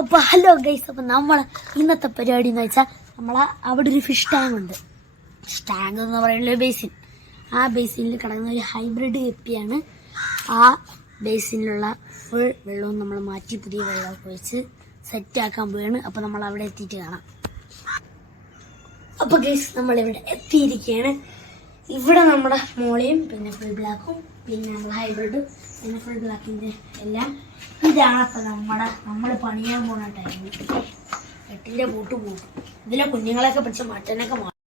അപ്പോൾ hello guys, അപ്പോൾ നമ്മൾ ഇന്നത്തെ പരിപാടി എന്ന് വെച്ചാൽ അവിടെ ഒരു ഫിഷ് ടാങ്ക് ഉണ്ട്. ഫിഷ് ടാങ്ക് എന്ന് പറയുന്നത് ബേസിൻ. ആ ബേസിനിൽ കിടക്കുന്ന ഒരു ഹൈബ്രിഡ് ഗപ്പിയാണ്. ആ ബേസിനിലുള്ള ഫുൾ വെള്ളവും നമ്മൾ മാറ്റി പുതിയ വെള്ളമൊക്കെ വെച്ച് സെറ്റാക്കാൻ പോവുകയാണ്. അപ്പോൾ നമ്മൾ അവിടെ എത്തിയിട്ട് കാണാം. അപ്പോൾ ഗൈസ്, നമ്മളിവിടെ എത്തിയിരിക്കുകയാണ്. ഇവിടെ നമ്മുടെ മോളയും പിന്നെ ഫുൾ ബ്ലാക്കും പിന്നെ നമ്മൾ ഹൈബ്രിഡും പിന്നെ ഫുൾ ബ്ലാക്കിൻ്റെ എല്ലാം. ഇതാണ് അപ്പോൾ നമ്മൾ പണിയാൻ പോകുന്ന ടൈം. എട്ടിൻ്റെ പൂട്ട് പോകും. ഇതിലെ കുഞ്ഞുങ്ങളെയൊക്കെ പിടിച്ച് മട്ടനൊക്കെ മാറും.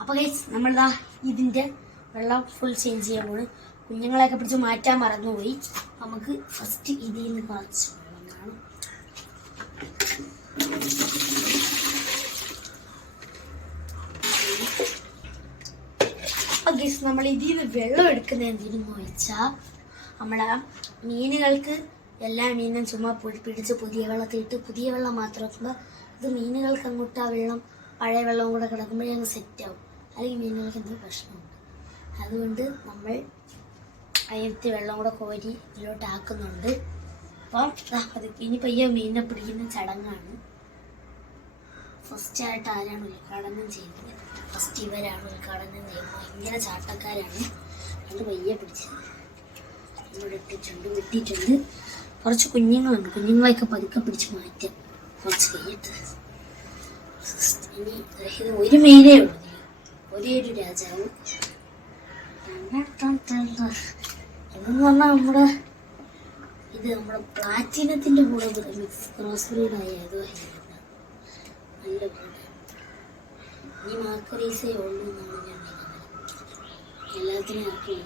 അപ്പോൾ ഗൈസ്, നമ്മളിതാ ഇതിൻ്റെ വെള്ളം ഫുൾ ചേഞ്ച് ചെയ്യാൻ പോകും. കുഞ്ഞുങ്ങളെയൊക്കെ പിടിച്ച് മാറ്റാൻ മറന്നുപോയി. നമുക്ക് ഫസ്റ്റ് ഇതിൽ നിന്ന് കുറച്ച് വെള്ളം കാണും. ഗൈസ്, നമ്മൾ ഇതിൽ നിന്ന് വെള്ളം എടുക്കുന്നത് എന്തിനെന്ന് വെച്ചാൽ നമ്മളെ മീനുകൾക്ക് എല്ലാ മീനും ചുമ്മാ പിടിച്ച് പുതിയ വെള്ളത്തിലിട്ട് പുതിയ വെള്ളം മാത്രമാക്കുമ്പോൾ ഇത് മീനുകൾക്ക് അങ്ങോട്ട് ആ വെള്ളം പഴയ വെള്ളവും കൂടെ കിടക്കുമ്പോഴേ അങ്ങ് സെറ്റാവും. അല്ലെങ്കിൽ മീനുകൾക്ക് എന്തെങ്കിലും പ്രശ്നമുണ്ട്. അതുകൊണ്ട് നമ്മൾ അതിനകത്ത് വെള്ളം കൂടെ കോരി ഇതിലോട്ട് ആക്കുന്നുണ്ട്. അപ്പം അത് ഇനി പയ്യെ മീനിനെ പിടിക്കുന്ന ചടങ്ങാണ്. ഫസ്റ്റായിട്ട് ആരാണ് ഉദ്ഘാടനം ചെയ്യുന്നത്? ഫസ്റ്റ് ഇവരാണ് ഉദ്ഘാടനം ചെയ്യുന്നത്. ഭയങ്കര ചാട്ടക്കാരാണ്. അത് പയ്യെ പിടിച്ചത് നമ്മൾ ഇട്ടിട്ടുണ്ട്, വെട്ടിയിട്ടുണ്ട്. കുറച്ച് കുഞ്ഞുങ്ങളുണ്ട്. കുഞ്ഞുങ്ങളെയൊക്കെ പതുക്കെ പിടിച്ച് മാറ്റാം കുറച്ച് കഴിഞ്ഞിട്ട്. ഇനി ഇത് ഒരു മീനേ ഉള്ളൂ, ഒരേ ഒരു രാജാവ്. ഇതെന്ന് പറഞ്ഞാൽ ഇത് നമ്മുടെ പ്ലാറ്റിനത്തിൻ്റെ കൂടെ മിക്സ് ക്രോസ് ബ്രീഡായ ഏതോ നല്ല ബ്രീഡ്. ഈ മാക്കറീസേ ഉള്ളൂ എന്നാണ് ഞാൻ പറയുന്നത്. എല്ലാത്തിനും ആക്കി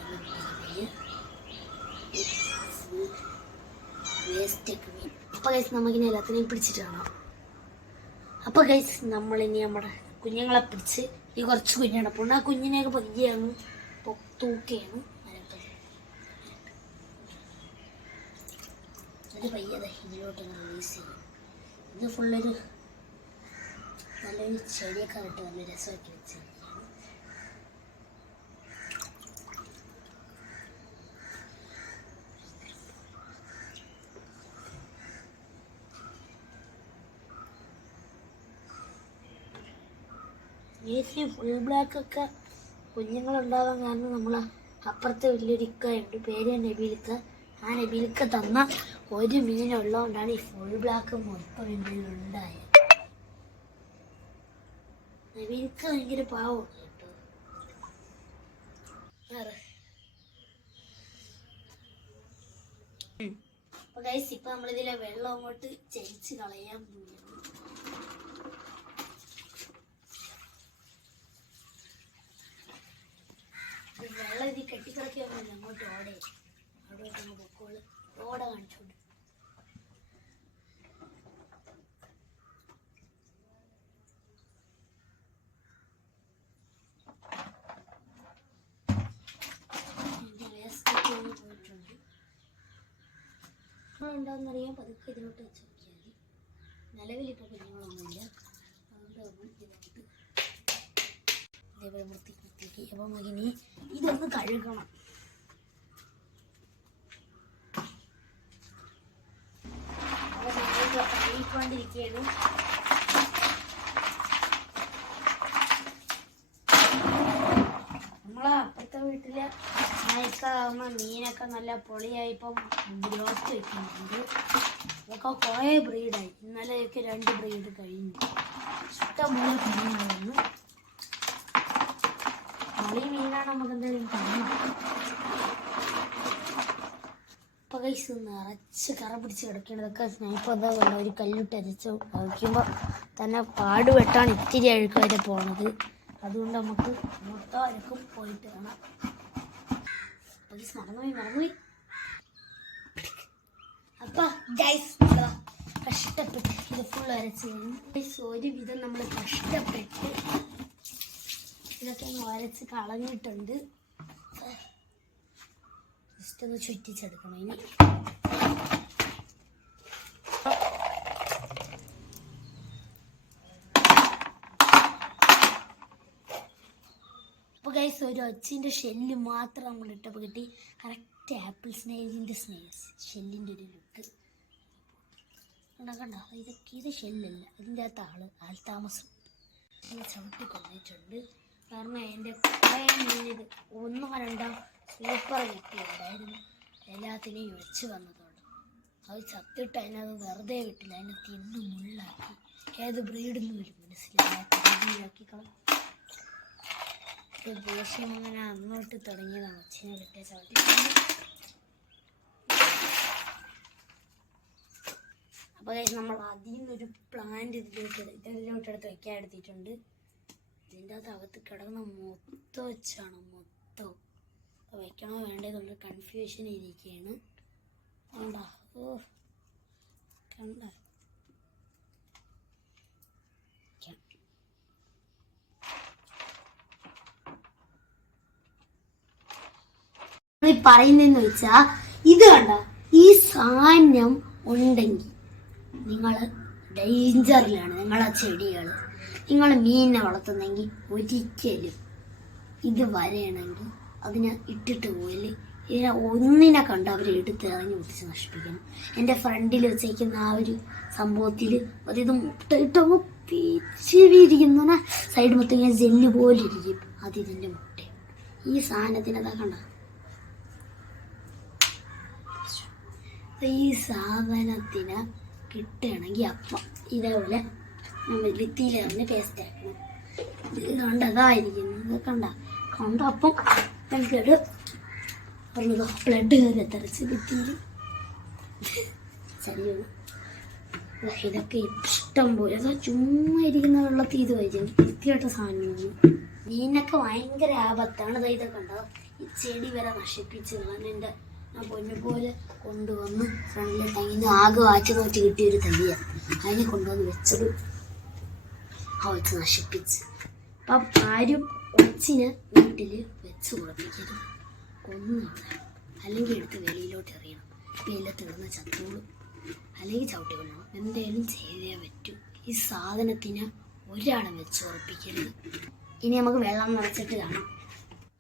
വേസ്റ്റൊക്കെ മീൻ. അപ്പോൾ ഗൈസ്, നമുക്കിനി എല്ലാത്തിനെയും പിടിച്ചിട്ട് കാണാം. അപ്പോൾ ഗൈസ്, നമ്മളിനി നമ്മുടെ കുഞ്ഞുങ്ങളെ പിടിച്ച് ഈ കുറച്ച് കുഞ്ഞാണ് അപ്പോൾ ആ കുഞ്ഞിനെയൊക്കെ പതിയാണ് തൂക്കുകയാണ്. അത് പയ്യത് ഇതിലോട്ട് റിലീസ് ചെയ്യും. ഇത് ഫുള്ളൊരു നല്ലൊരു ചെടിയൊക്കെ ഇട്ട് നല്ല രസമാക്കി വെച്ചിരിക്കുകയാണ്. ഈ ഫുൾ ബ്ലാക്കൊക്കെ കുഞ്ഞുങ്ങളുണ്ടാകാൻ കാരണം നമ്മൾ അപ്പുറത്തെ വലിയൊരു ഇക്കയുണ്ട്, പേര് നബീലിക്ക. ആ നബീലിക്ക തന്ന ഒരു മീനുള്ളതുകൊണ്ടാണ് ഈ ഫുൾ ബ്ലാക്ക് മൊത്തം ഉണ്ടായത്. നബീലിക്ക ഭയങ്കര പാവമാണ് കേട്ടോ. അപ്പൊ ഗൈസ്, ഇപ്പൊ നമ്മളിതിലെ വെള്ളം അങ്ങോട്ട് ചരിച്ച് കളയാൻ പോവുകയാണ്. വെള്ളം ഇത് കെട്ടിക്കിടക്കുകയൊന്നുമില്ല, അങ്ങോട്ട് അവിടോട്ടങ്ങ് പൊക്കോള്. ഓട കാണിച്ചോണ്ട് പോയിട്ടുണ്ട്. ഉണ്ടാവുന്നറിയാൻ പതുക്കെ ഇതിലോട്ട് വെച്ച് നോക്കിയാൽ മതി. നിലവിലിപ്പോൾ കുഞ്ഞുങ്ങളൊന്നുമില്ല, അതുകൊണ്ട് നമ്മൾ ഇതിലോട്ട് ഇതേപോലെ വൃത്തിക്ക്. അപ്പോൾ നമുക്കിനി ഇതൊന്ന് കഴുകണം. കഴുകിക്കൊണ്ടിരിക്കുകയാണ്. നമ്മളെ അപ്പുറത്തെ വീട്ടില് ആയിക്കാവുന്ന മീനൊക്കെ നല്ല പൊളിയായി ഇപ്പം ഗ്രോത്ത് വയ്ക്കുന്നുണ്ട്. അതൊക്കെ കുറേ ബ്രീഡായി. ഇന്നലെയൊക്കെ 2 ബ്രീഡ് കഴിഞ്ഞു. ഇഷ്ടംപോലെ കുഞ്ഞുങ്ങളായിരുന്നു. ഈ മീനാണ് നമുക്ക് എന്തായാലും കാണാം. അപ്പോൾ ഗൈസ്, നിറച്ച് കറ പിടിച്ച് കിടക്കേണ്ടതൊക്കെ സ്നൈപ്പ് എന്താ കൊണ്ട് ഒരു കല്ലിട്ട് അരച്ച് വയ്ക്കുമ്പോൾ തന്നെ പാടുപെട്ടാണ് ഇത്തിരി അഴുക്ക് വരെ പോണത്. അതുകൊണ്ട് നമുക്ക് മൊത്തം അഴുക്കും പോയിട്ട് കാണാം. അപ്പോൾ ഗൈസ്, മറന്നുപോയി. അപ്പോൾ ഗൈസ്, കഷ്ടപ്പെട്ട് ഇത് ഫുൾ അരച്ച് കഴിഞ്ഞു. ഗൈസ്, ഒരുവിധം നമ്മൾ കഷ്ടപ്പെട്ട് ഇതൊക്കെ ഒന്ന് വരച്ച് കളഞ്ഞിട്ടുണ്ട്. ജസ്റ്റ് ഒന്ന് ചുറ്റിച്ചെടുക്കണം. ഇനി അപ്പോൾ ഗൈസ്, ഗൈസ് ഒരു ഒച്ചിൻ്റെ ഷെല്ല് മാത്രം നമ്മൾ ഇട്ടപ്പോൾ കിട്ടി കറക്റ്റ് ആപ്പിൾ സ്നേഹിൻ്റെ ഷെല്ലിൻ്റെ ഒരു ലുക്ക് കണ്ടോ. ഇത് ഷെല്ലല്ല, ഇതിൻ്റെ അകത്ത് ആൾതാമസം ചവിട്ടി കൊണ്ടിട്ടുണ്ട്. കാരണം എൻ്റെ കുറേ മീനിത് ഒന്നോ രണ്ടോ സൂപ്പർ കിട്ടിയുണ്ടായിരുന്നു. എല്ലാത്തിനെയും ഒഴിച്ച് വന്നതോടെ അത് ചത്തിട്ട് അതിനത് വെറുതെ വിട്ടില്ല, അതിനെ തിന്ന് മുള്ളാക്കി ഏത് ബ്രീഡെന്ന് ഒരു മനസ്സിലാക്കി രീതിയിലാക്കി കളഞ്ഞു. ദേഷ്യം അങ്ങനെ അങ്ങോട്ട് തുടങ്ങിയതാണ് ഒച്ചിനെ കിട്ടിയ ചവിട്ടി. അപ്പോൾ നമ്മൾ അതിൽ നിന്നൊരു പ്ലാന്റ് ഇതിലോട്ടെടുത്ത് വയ്ക്കാൻ എടുത്തിട്ടുണ്ട്. ഇതിൻ്റെ അകത്ത് കിടന്ന മൊത്തം വെച്ചാണ് മൊത്തം. അപ്പോൾ വയ്ക്കണോ വേണ്ടതെന്നുള്ള കൺഫ്യൂഷൻ ഇരിക്കുകയാണ്. കണ്ട പറയുന്നതെന്ന് വെച്ചാൽ ഇത് കണ്ട ഈ സാധനം ഉണ്ടെങ്കിൽ നിങ്ങൾ ഡേഞ്ചറിലാണ്. നിങ്ങളെ ചെടികൾ നിങ്ങൾ മീനിനെ വളർത്തുന്നെങ്കിൽ ഒരിക്കലും ഇത് വരണമെങ്കിൽ അതിനെ ഇട്ടിട്ട് പോയില് ഇതിനെ ഒന്നിനെ കണ്ട് അവർ എടുത്ത് ഇറങ്ങി ഒത്തിച്ച് നശിപ്പിക്കണം. എൻ്റെ ഫ്രണ്ടിൽ വെച്ചേക്കുന്ന ആ ഒരു സംഭവത്തിൽ അതിത് മുട്ടയിട്ടങ്ങ് പിച്ചിരിക്കുന്ന സൈഡ് മൊത്തം ഇങ്ങനെ ജെല്ല് പോലെ ഇരിക്കും. അതിതിൻ്റെ മുട്ട. ഈ സാധനത്തിനതാ കണ്ട, ഈ സാധനത്തിന് കിട്ടുകയാണെങ്കിൽ അപ്പം ഇതേപോലെ നമ്മൾ ഭിത്തിയിലെറിഞ്ഞ് പേസ്റ്റ് ആക്കണം. ഇത് കണ്ടതായിരിക്കുന്നു. ഇത് കണ്ട അപ്പം എനിക്കത് പറഞ്ഞതോ ബ്ലഡ് കയറി തെറിച്ച് ഭിത്തിയിൽ ശരിയാണ്. ഇതൊക്കെ ഇഷ്ടം പോലെ അതാ ചുമ്മാ ഇരിക്കുന്ന വെള്ളത്തിൽ ഇത് വായിച്ചു വൃത്തിയായിട്ട സാധനമാണ്. മീനൊക്കെ ഭയങ്കര ആപത്താണ്. ഇതൊക്കെ ഉണ്ടാവും. ഈ ചെടി വരെ നശിപ്പിച്ച് എൻ്റെ ഞാൻ പൊന്നുപോലെ കൊണ്ടുവന്ന് ഫ്രണ്ടിലിട്ട് അതിന് ആകെ വാച്ച് നോക്കി കിട്ടിയൊരു തല്ലിയാണ്. അതിനെ കൊണ്ടുവന്ന് വെച്ചത് ആ വെച്ച് നശിപ്പിച്ച്. അപ്പം ആരും ഒച്ചിനെ വീട്ടിൽ വെച്ച് ഉറപ്പിക്കരുത്. കൊന്നവിടെ അല്ലെങ്കിൽ എടുത്ത് വെളിയിലോട്ട് എറിയണം. വെയിലത്ത് കിടന്ന് ചത്തോളും അല്ലെങ്കിൽ ചവിട്ടി കൊള്ളണം. എന്തെങ്കിലും ചെയ്തേ പറ്റൂ. ഈ സാധനത്തിന് ഒരാളെ വെച്ച് ഉറപ്പിക്കരുത്. ഇനി നമുക്ക് വെള്ളം നിറച്ചിട്ട് കാണാം.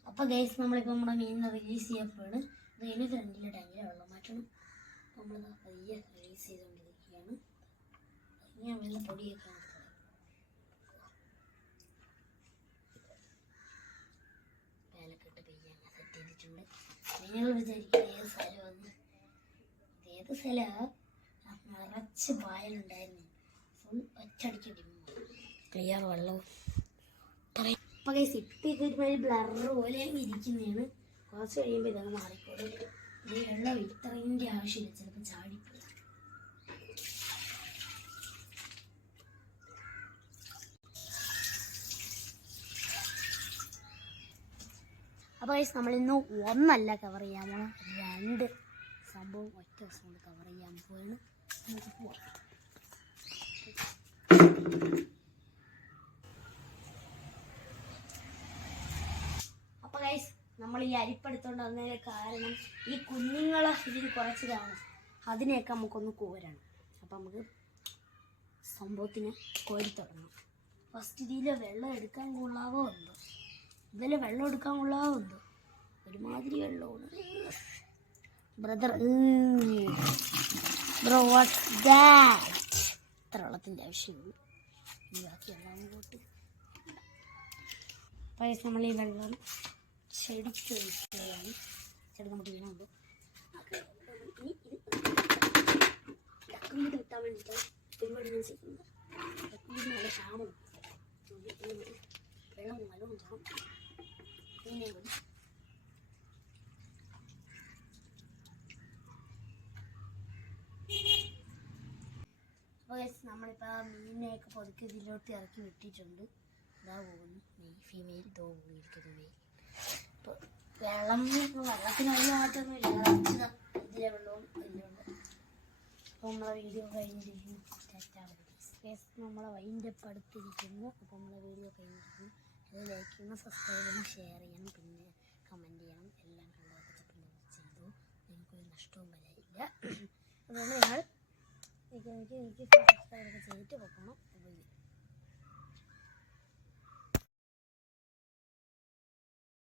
അപ്പോൾ ഗൈസ് നമ്മളിപ്പോൾ നമ്മുടെ മീനിനെ റിലീസ് ചെയ്യപ്പോഴാണ് ഇതിന് ഫ്രണ്ടിലെ ടാങ്കിലെ വെള്ളം മാറ്റണം. നമ്മളിത് പയ്യെ റിലീസ് ചെയ്തുകൊണ്ടിരിക്കുകയാണ്. ഞാൻ വെള്ളം പൊടിയൊക്കെ വേലക്കെട്ട് പെയ്യാൻ സെറ്റ് ചെയ്തിട്ടുണ്ട്. നിങ്ങൾ വിചാരിക്കുക ഏത് സ്ഥലമാണ്, ഏത് സ്ഥലമാണ് നിറച്ച് പായലുണ്ടായിരുന്നു. ഫുൾ ഒറ്റടിക്ക് ക്ലിയർ വെള്ളവും അപ്പം ഗൈസ് ഇപ്പം ഇതൊരു ബ്ലർ പോലെ ഇരിക്കുന്നതാണ്. കുറച്ച് കഴിയുമ്പോൾ ഇതങ്ങ് മാറിക്കോളും. ഇത് വെള്ളം ഇത്രയിൻ്റെ ആവശ്യമില്ല, ചിലപ്പോൾ ചാടിപ്പോകും. അപ്പോൾ ഗൈസ് നമ്മളിന്ന് ഒന്നല്ല കവർ ചെയ്യാൻ പോകണം, 2 സംഭവം ഒറ്റ ദിവസം കൊണ്ട് കവർ ചെയ്യാൻ പോവാണ്. നമുക്ക് പോവാം. അപ്പോൾ ഗൈസ് നമ്മൾ ഈ അരിപ്പെടുത്തോണ്ട് വന്നതിന് കാരണം ഈ കുഞ്ഞുങ്ങളെ ഇതിൽ കുറച്ചതാണ്. അതിനെയൊക്കെ നമുക്കൊന്ന് കോരണം. അപ്പം നമുക്ക് സംഭവത്തിന് കോരി തുടങ്ങണം. ഫസ്റ്റ് ഇതിൽ വെള്ളം എടുക്കാൻ കൊള്ളാവോ എന്തോ, ഇതിൽ വെള്ളം എടുക്കാൻ കൊള്ളാവോ എന്തോ, ഒരുമാതിരി വെള്ളമാണ്. Bro what's that? ഇത്ര വെള്ളത്തിൻ്റെ ആവശ്യമുള്ളൂ. ഈ ബാക്കി വെള്ളം പോട്ട് പൈസ നമ്മൾ ഈ വെള്ളം ചെടിക്ക് ഒഴിക്കുകയാണ്. ചെടി നമുക്ക് വീണുണ്ട്. ഇത് കിട്ടാൻ വേണ്ടിയിട്ടാണ് ഒരുപാട് ഞാൻ ചെയ്യുന്നത്. നല്ല ക്ഷാമം വെള്ളം നല്ലോണം തരണം. പിന്നെ കൂടി അപ്പോൾ നമ്മളിപ്പോൾ ആ മീനിനെയൊക്കെ പൊതുക്കി ഇതിലോട്ട് ഇറക്കി വിട്ടിട്ടുണ്ട്. ഇതാ പോകുന്നു ഫീമെയിൽ, ഇതോ പോയിരിക്കുന്നു മെയിൽ. ഇപ്പോൾ വെള്ളത്തിന് വലിയ മാറ്റമൊന്നുമില്ല. ഇതിലെ വെള്ളവും ഇതിലുണ്ട്. അപ്പോൾ നമ്മളെ വീഡിയോ കഴിഞ്ഞിരിക്കുന്നു. നമ്മളെ വൈൻഡപ്പ് അടുത്തിരിക്കുന്നു. അപ്പോൾ നമ്മളെ വീഡിയോ കഴിഞ്ഞിരിക്കുന്നു. അത് ലൈക്ക് ചെയ്യണം, സബ്സ്ക്രൈബ് ചെയ്യണം, ഷെയർ ചെയ്യണം, പിന്നെ കമൻറ്റ് ചെയ്യണം. എല്ലാം കണ്ടതൊക്കെ പിന്നെ ചെയ്തു. നിങ്ങൾക്കൊരു നഷ്ടവും വരില്ല. അതുകൊണ്ട് ഞങ്ങൾ എനിക്ക് സബ്സ്ക്രൈബൊക്കെ ചെയ്തിട്ട് വെക്കണം.